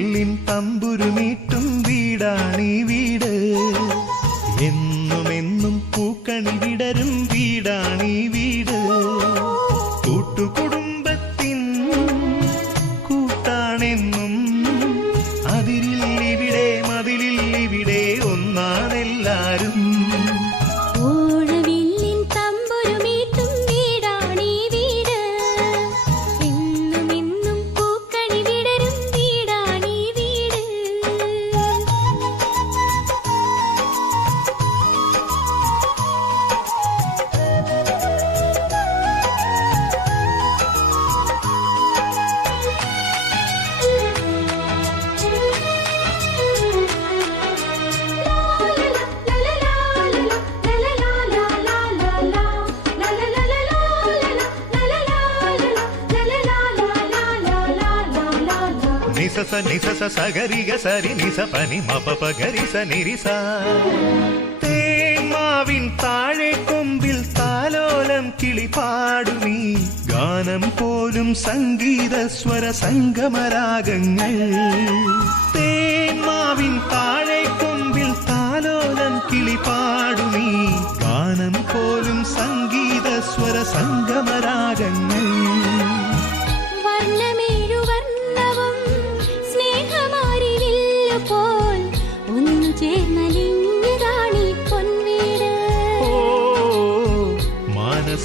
எல்லின் தம்புரு மீட்டு நிசச நிசச சகரிக சரி நிச பனி மப கரிச நிரிசா தேன்மாவின் தாழை கொம்பில் தாலோலம் கிளி பாடுமீ கானம் போலும் சங்கீத ஸ்வர சங்கம ராகங்கள் தேன்மாவின்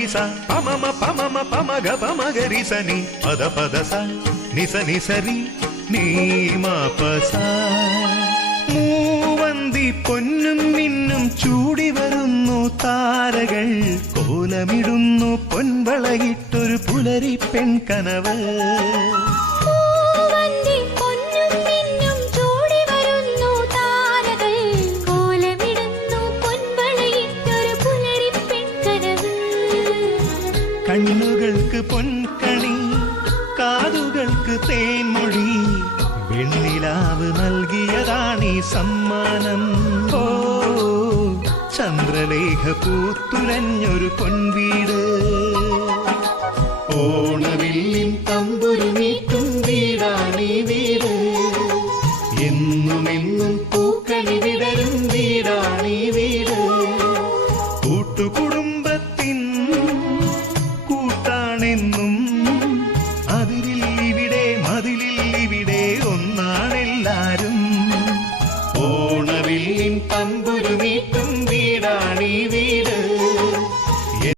ಪರಿಸ ಪಮಮ ಪಮಮ ಪಮಗ ಪಮಗರಿಸ ನೀ ಪದ ಪದ ಸ ನಿಸ ನಿಸರಿ ನೀ ಮಾಪಸ மூவந்தி பொன்னும் நின்னும் சூடி வரும்னு தாரகள் கோலமிடுன்னு பொன் வளகிட்டொரு புலரி பெண் கனவு കണ്ണുകൾക്ക് പൊൻകണി കാതുകൾക്ക് തേൻമൊഴി വെണ്ണിലാവ് നൽകിയതാണ് ഈ സമ്മാനം ഓ ചന്ദ്രലേഖ പൂത്തുലഞ്ഞൊരു പൊൻവീട് ഓണവില്ലിൻ തമ്പുരു നീക്കും വീടാണീ വീട് എന്നും എന്നും പൂക്കണി വിടരും വീടാണീ தம்புரு வீட்டும்